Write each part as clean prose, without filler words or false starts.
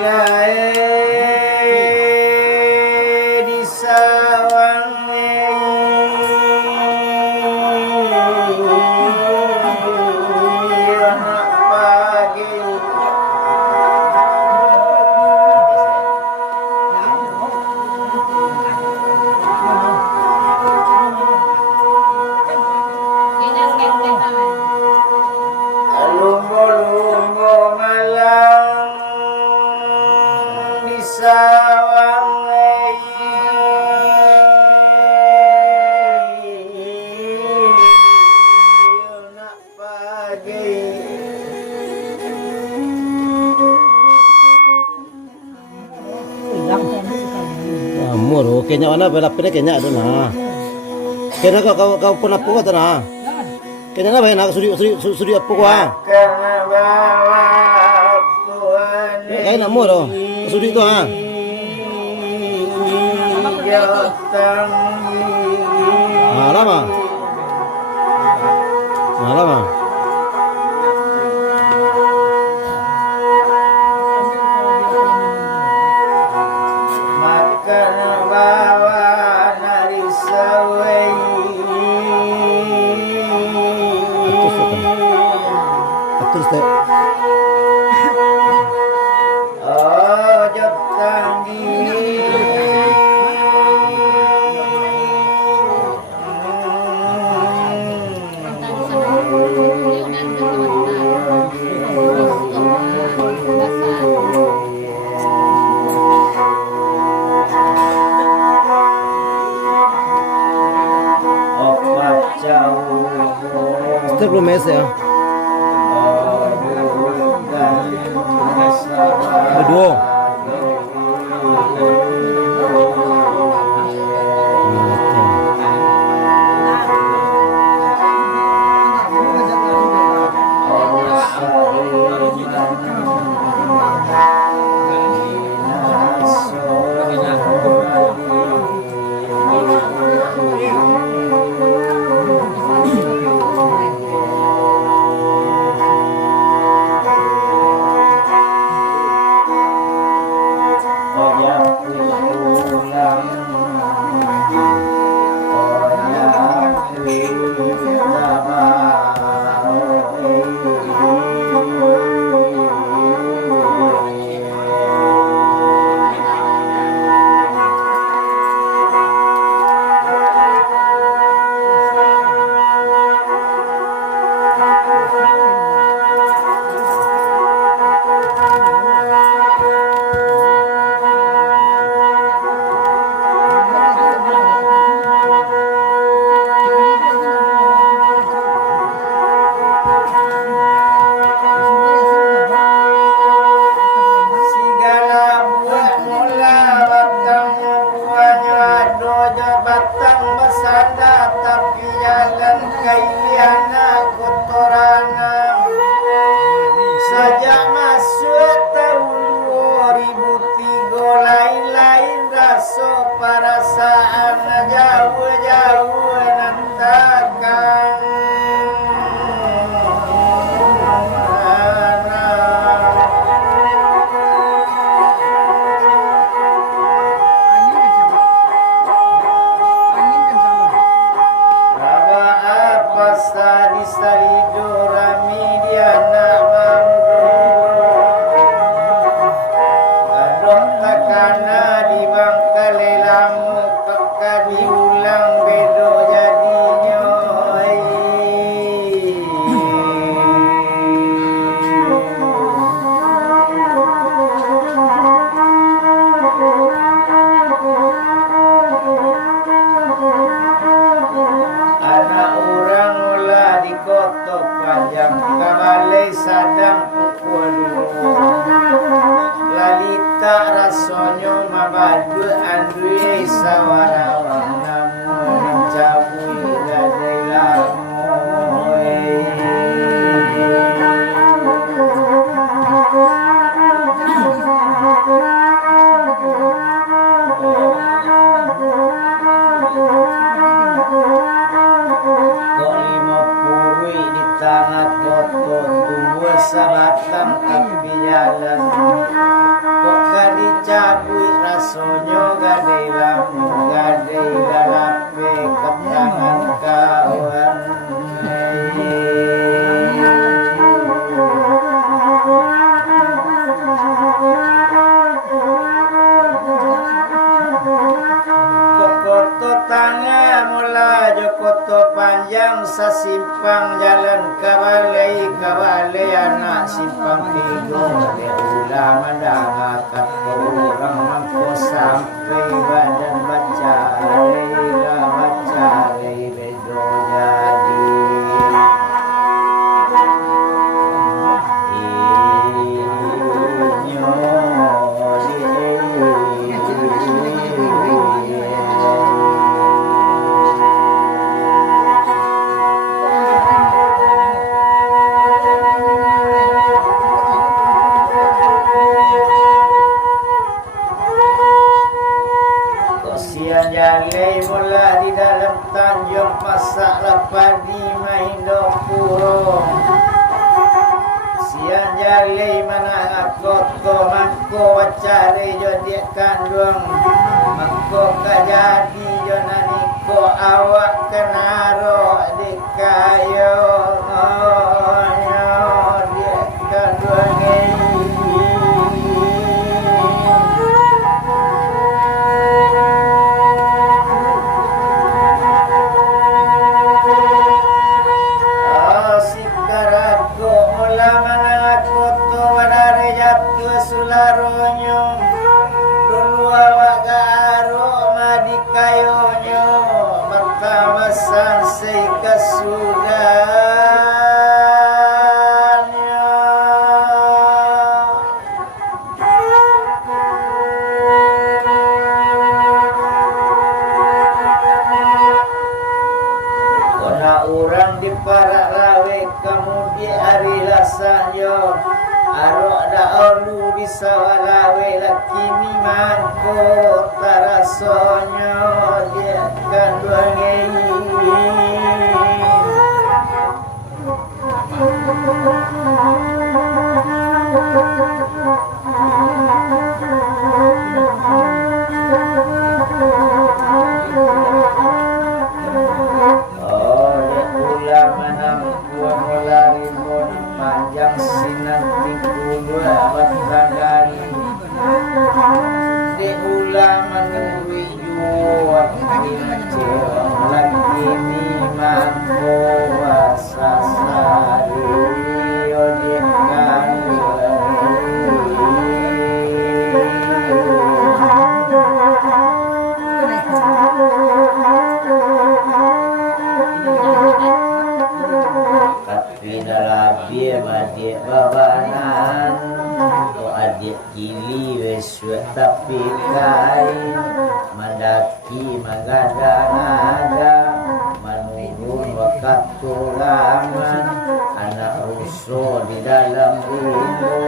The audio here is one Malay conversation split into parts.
di sawang anak pagi lumbo-lumbo malang di sawang anak pagi Amor, kenya mana berapa kenya ada nah. Kenya kau pernah apa tu nah? Kenya apa nak sudi apa kau? karena bawa Tuhan Kaya nak moro, sudi tu ha. jotang Lama. Lama. makan bawa nari sawai Terus teh. oh jotang opat jauh Kita belum mes ya. Berdua. segala buah mula batang buahnya doja batang bersanda tapi jalan kailiana kotorana sejak masuk tahun 2003 lain-lain rasa perasaan jauh-jauh nantakan Raba apa sari dorami dia nama Adok takana di bangkale lamu keka diulang bedo jadinya anak orang mula di kota panjang kamalai sadang pukul lalita rasanya mabadu andui sawarawang namun jauh dari tanah kotor tumbuh sabatang tapi jalan kok sasimpang jalan kawalai anak simpang tiga dia ulama dangakat orang mangko sampai badan baca bedo jadi Jalai mula di dalam Tanjung masak lepas di Mahindo Purong. Siang jalai mana koto mangko wacare jodik kandung mangko kajadi jonani ko awak kenaro di kayo dia kandung sularonyo dulua wagaro madikayonyo martamasan seikasudanyo kona urang di parak lawe kemudian hari lasahyo arok da olu di sawalawe lakini mangko tarasonyo dia kanduangei panjang sinanti kula batagani de ulama nungwi juwa kecewa lagi ni mampu wasasari odikan adik babanan to adik kili wes tapi kain mandaki magada-gada menurun wakat tulangan anak rusuh di dalam rindu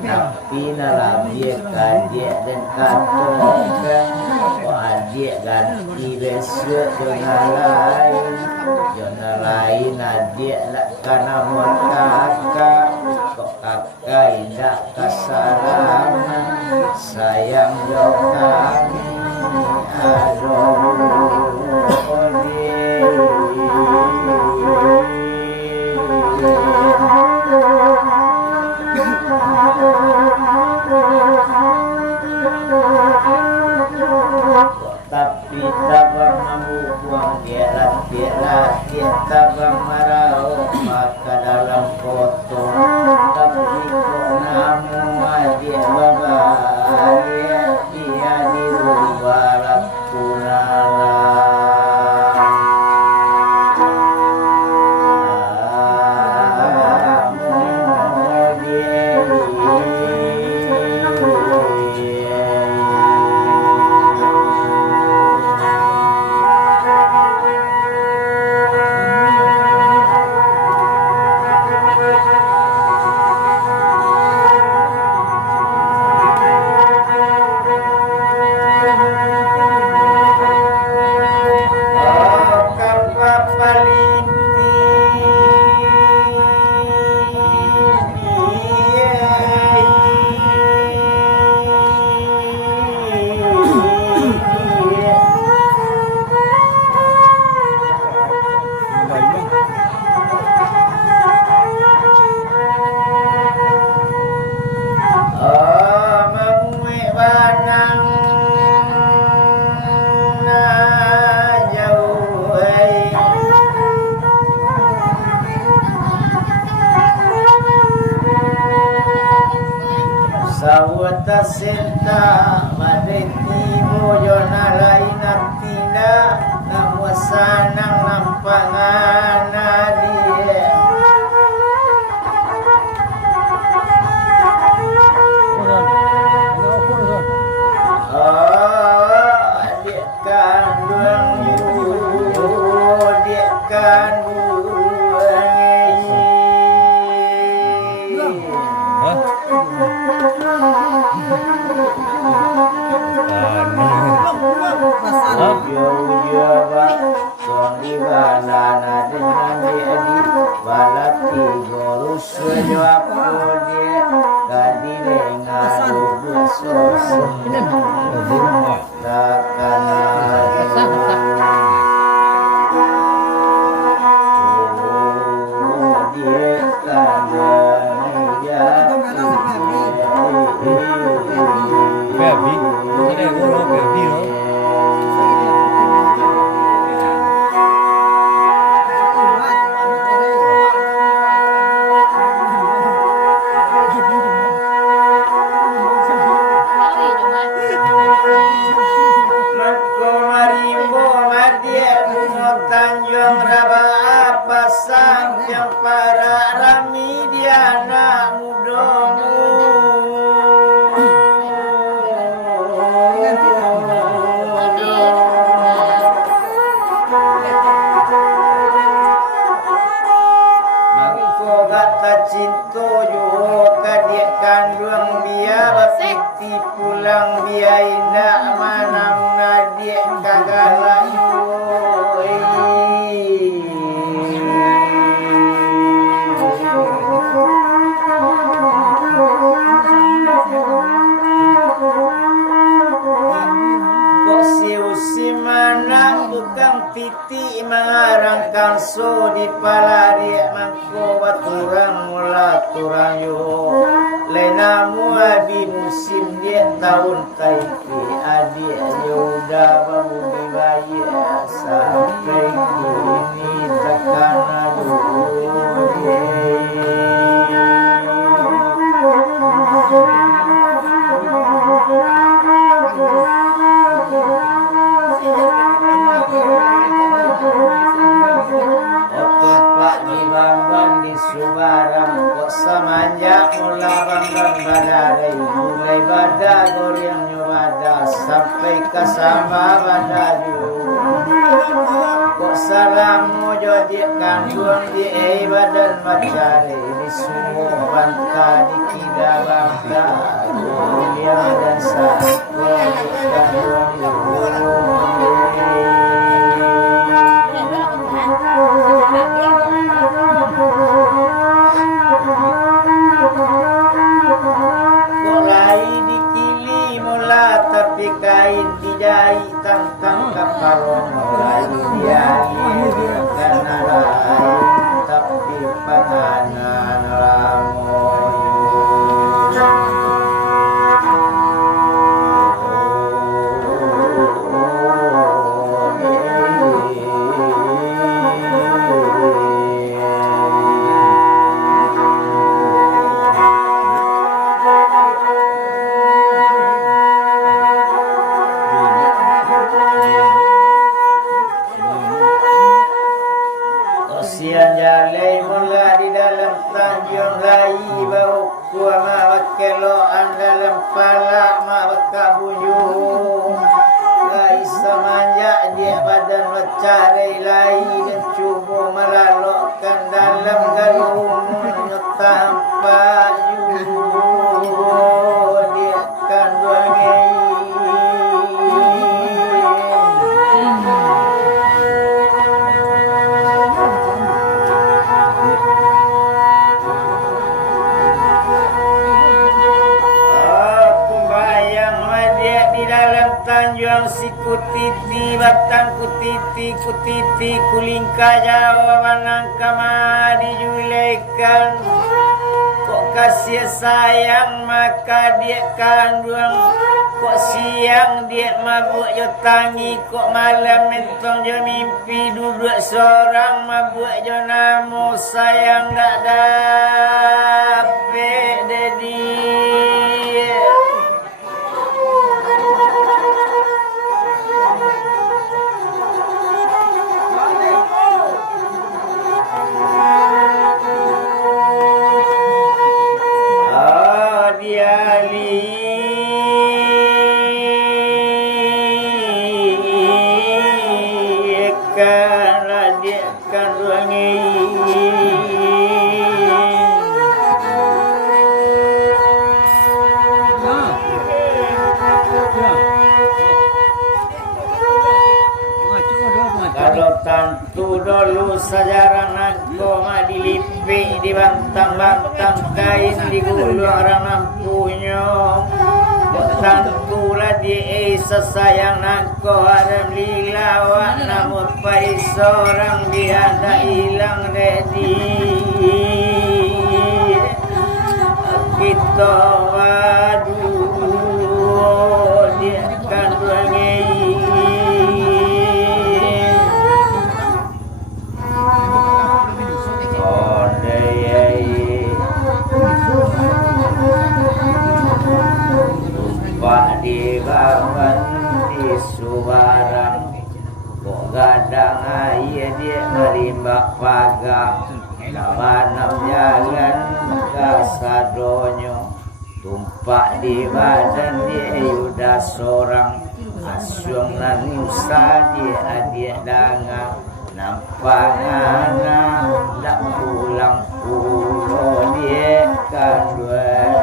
tapi nalabie kadik dan katokan to adik ganti wes jona lain adik nak kana kakak kok kakak indah kasalahan sayang yo kami aduh tapi tabang membuang dia tabang marau maka dalam foto tapi kok namu adik baba dia di rumah punala Wata senta badai tibo jona lain artina namu sanang nampangana dia. Oh, dia kandung dia kandung Tanjung Raba pasang yang para rami dia anak mudamu mangko gata cinta yo kadia kandung dia bapiti pulang dia indah manang nadia kagala titi mengarangkan so di palari mangko baturang mula turang yo lenamu abi musim dia tahun taiki adik udah bangun di bayi sampai kini takkan aduh. Subarang kok semenjak mula banggang badai mulai badak goryang nyobada sampai ke sama badaju kok salam mojojik kandung di badan macari di semua banta di kida bangga goryang dan sakwa di kandung tapi kain dijahit tentang kaparon mulai diari karena lain tapi panganan lamoyu siang jalai mula di dalam tanjung lai bau kuama wakeloan dalam palak ma bakabunyu lai semanjak dia badan mencari lai dan cuba melalokkan dalam galung tanpa juru dia kandungi Tanjung si kutiti batang kutiti kulingka Jawa manang kamari julaikan kok kasih sayang maka dia kandung kok siang dia mabuk jo tangi kok malam mentong jo mimpi duduk seorang mabuk jo namo sayang dak dapet dedi dulu sajarang nako madilipi dibantang-bantang kain digulung orang nampunya tangkula di sesayang nako haram lilawak namun pai seorang dia tak hilang ready kita waduh dia kandung Pak di bangun di subarang kok gadang air dia ngerimbak pagang lawanam jalan kasadonyo tumpak di badan dia udah seorang asyong nan nusa dia adik dangang nampak anak tak pulang pulau dia kadua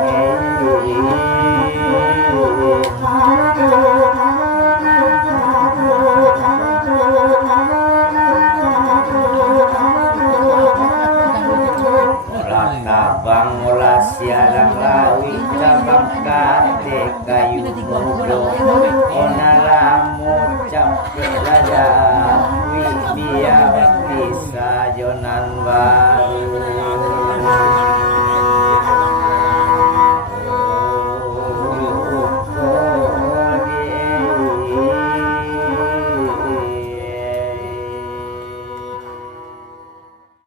Bang mula sialang lawi cabang kate kayu mudo ona lamu capek raja wi biar bisa jonan baru